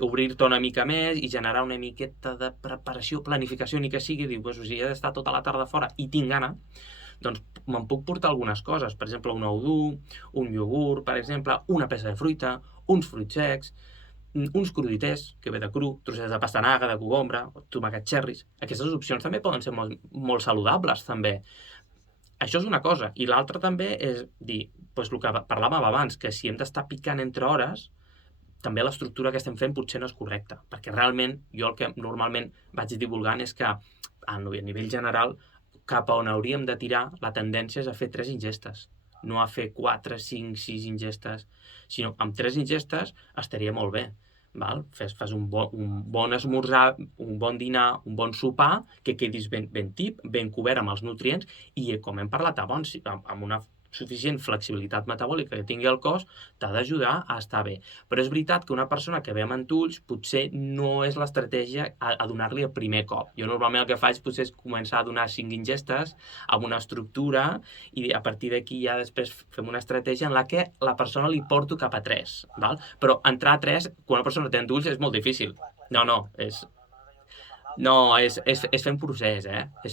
obrir-te una mica més i generar una miqueta de preparació, planificació, ni que sigui, diu, pues, si he d'estar tota la tarda fora i tinc gana, doncs me'n puc portar algunes coses, per exemple, un ou dur, un iogurt, per exemple, una peça de fruita, uns fruits secs, uns crudités, que ve de cru, trossets de pastanaga, de cogombre, tomàquet cherries. Aquestes opcions també poden ser molt saludables, també. Això és una cosa. I l'altra també és dir, doncs el que parlàvem abans, que si hem d'estar picant entre hores, també l'estructura que estem fent potser no és correcta, perquè realment jo el que normalment vaig divulgant és que a nivell general cap a on hauríem de tirar la tendència és a fer 3 ingestes, no a fer 4, 5, 6 ingestes, sinó amb 3 ingestes estaria molt bé. Val? Fas un bon esmorzar, un bon dinar, un bon sopar, que quedis ben tip, ben cobert amb els nutrients i, com hem parlat abans, amb una suficient flexibilitat metabòlica que tingui el cos, t'ha d'ajudar a estar bé. Però és veritat que una persona que ve amb entulls potser no és l'estratègia a donar-li el primer cop. Jo normalment el que faig potser és començar a donar 5 ingestes amb una estructura i a partir d'aquí ja després fem una estratègia en la que la persona li porto cap a 3. Val? Però entrar a 3, quan una persona té entulls, és molt difícil. No, és fent procés, és